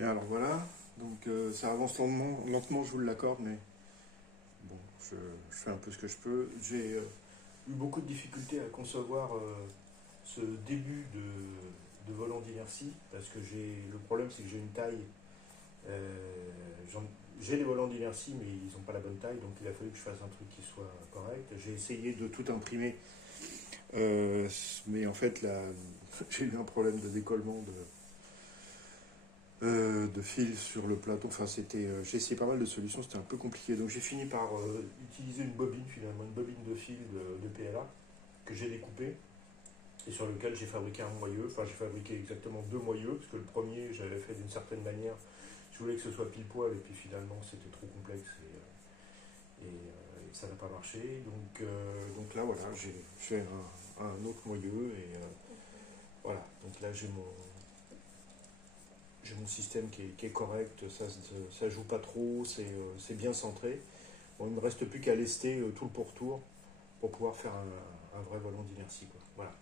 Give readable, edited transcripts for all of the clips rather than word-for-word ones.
Et alors voilà, donc ça avance lentement, lentement je vous l'accorde, mais bon, je fais un peu ce que je peux. J'ai eu beaucoup de difficultés à concevoir ce début de volant d'inertie, parce que le problème c'est que j'ai une taille, euh, j'en- j'ai les volants d'inertie, mais ils n'ont pas la bonne taille, donc il a fallu que je fasse un truc qui soit correct. J'ai essayé de tout imprimer, euh, mais en fait là, j'ai eu un problème de décollement de fil sur le plateau. Enfin, j'ai essayé pas mal de solutions, c'était un peu compliqué. Donc j'ai fini par utiliser une bobine finalement, une bobine de fil de PLA que j'ai découpé et sur lequel j'ai fabriqué un moyeu. Enfin, j'ai fabriqué exactement deux moyeux parce que le premier j'avais fait d'une certaine manière. Je voulais que ce soit pile poil et puis finalement c'était trop complexe et ça n'a pas marché. Donc là voilà, j'ai fait un autre moyeu et voilà. Donc là j'ai mon système qui est correct, ça joue pas trop, c'est bien centré. Bon, il ne me reste plus qu'à lester tout le pourtour pour pouvoir faire un vrai volant d'inertie, quoi. Voilà.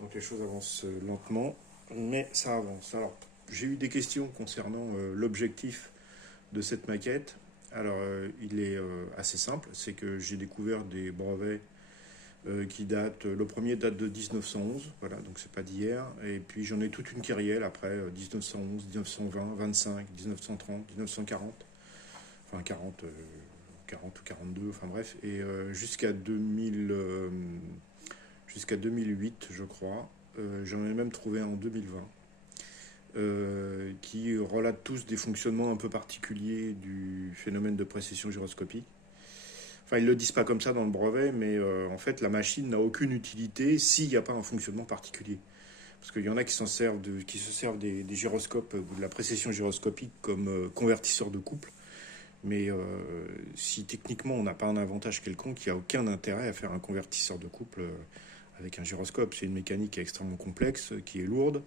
Donc les choses avancent lentement, mais ça avance. Alors, j'ai eu des questions concernant l'objectif de cette maquette. Alors, il est assez simple, c'est que j'ai découvert des brevets qui datent. Le premier date de 1911, voilà, donc c'est pas d'hier. Et puis j'en ai toute une kyrielle après 1911, 1920, 25, 1930, 1940, enfin 40, 40 ou 42, enfin bref, et jusqu'à 2000, jusqu'à 2008, je crois. J'en ai même trouvé un en 2020. Qui relatent tous des fonctionnements un peu particuliers du phénomène de précession gyroscopique. Enfin, ils ne le disent pas comme ça dans le brevet, mais en fait, la machine n'a aucune utilité s'il n'y a pas un fonctionnement particulier. Parce qu'il y en a qui, qui se servent des gyroscopes ou de la précession gyroscopique comme convertisseur de couple. Mais si techniquement on n'a pas un avantage quelconque, il n'y a aucun intérêt à faire un convertisseur de couple avec un gyroscope. C'est une mécanique extrêmement complexe, qui est lourde,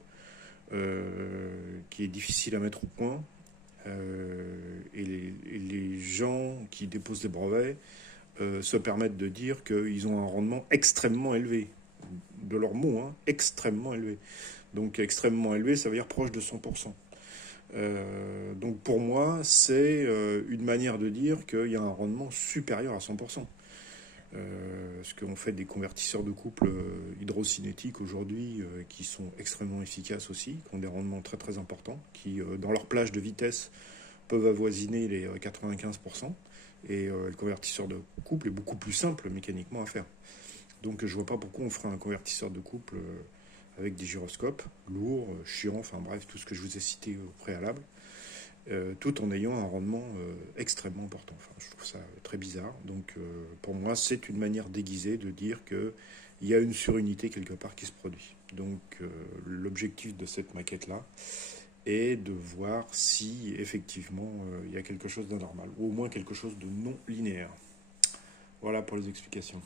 qui est difficile à mettre au point. Et les gens qui déposent des brevets se permettent de dire qu'ils ont un rendement extrêmement élevé. De leur mot, hein, extrêmement élevé. Donc extrêmement élevé, ça veut dire proche de 100%. Donc pour moi, c'est une manière de dire qu'il y a un rendement supérieur à 100%. Parce qu'on fait des convertisseurs de couple hydrocinétiques aujourd'hui qui sont extrêmement efficaces aussi, qui ont des rendements très très importants, qui dans leur plage de vitesse peuvent avoisiner les 95%. Et le convertisseur de couple est beaucoup plus simple mécaniquement à faire. Donc je vois pas pourquoi on ferait un convertisseur de couple avec des gyroscopes lourds, chiants, enfin bref, tout ce que je vous ai cité au préalable, tout en ayant un rendement extrêmement important. Enfin, je trouve ça très bizarre. Donc pour moi, c'est une manière déguisée de dire qu'il y a une surunité quelque part qui se produit. Donc l'objectif de cette maquette-là est de voir si effectivement il y a quelque chose d'anormal, ou au moins quelque chose de non linéaire. Voilà pour les explications.